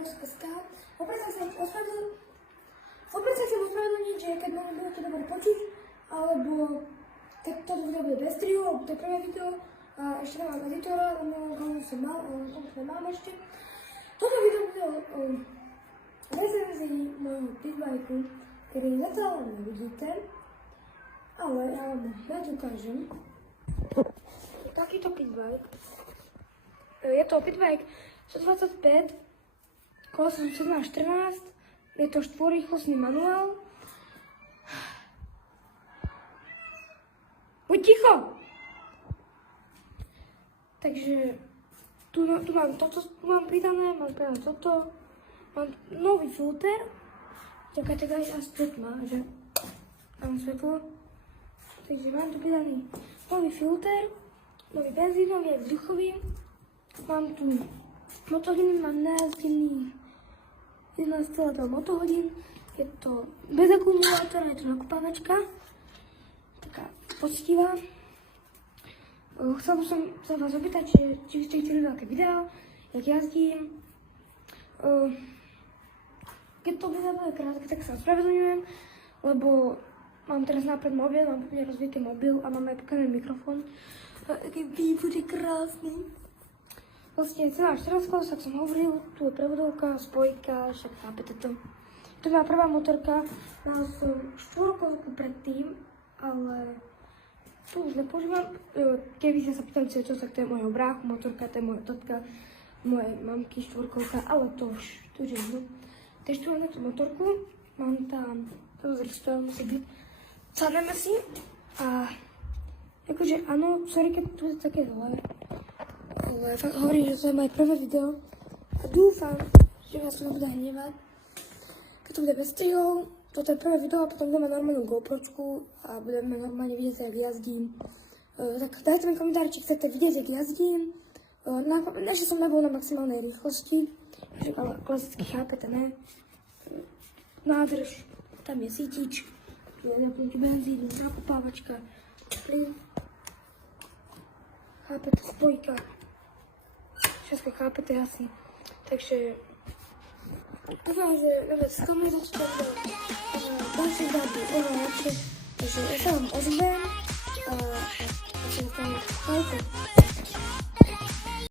Peska. Vôbec sa chcem ospravedlniť, že keď ma nebudete dobre počuť, alebo tak toto video bude bez strihu, alebo to je prvé video, a ešte nemám editora, komu som mal, komu nemám ešte. Toto video bude o recenzii môjho pitbajku, ktorý zatiaľ nevidíte, ale ja vám hneď ukážem. Takýto pitbike. Je to pitbike 125, kolesa sú 7x14, je to 4-rýchlostný manuál. Buď ticho! Takže tu mám toto, pridané toto, mám nový filter. Čakajte, guys, a svetla, že mám svetlo. Takže mám tu pridaný nový filter, nový benzínový aj vzduchový. Mám tu motohodiny, mám najazdený 11,2 motohodín. Je to bez akumulátora, je to nakupávačka. Taká poctivá. Chcel by som sa vás opýtať, či ste chceli veľké videá, jak jazdím. Keď to video bude krátke, tak sa ospravedlňujem, lebo mám teraz nápred mobil, mám úplne rozbitý mobil a mám aj pokazený mikrofón. Taký výbuď je krásny. Vlastne celá 14 kolesa, tak som hovoril, tu je prevodovka, spojka, však chápete to. To je moja prvá motorka, mal som 4 kolku predtým, ale to už nepoužívam. Keby ste sa pýtali, čo je to, tak to je môjho bráchu motorka, to je moja tatka, mojej mamky 4-kolka, ale to už je jedno. Takže tu mám na tú motorku, mám tam, to musí byť, sadneme si a akože áno, sorry, keď tu je také zle, ale fakt hovorím, že to je moje prvé video a dúfam, že vás to nebude hnevať, keď to bude bez strihov. Toto je prvé video a potom budeme normálnu GoPročku a budeme normálne vidieť, jak jazdím. Tak dajte mi komentár, či chcete vidieť, jak jazdím. Ešte som nebol na maximálnej rýchlosti, ale klasicky chápete, ne? Nádrž, tam je sítič, tu je naplniť benzín, nakupávačka, plyn. Chápete, spojka. Všetko chápete asi. Takže dúfam, že s komu začítam do ďalších dát bude oveľa lepšie. Takže ja sa vám ozvem a ja sa vám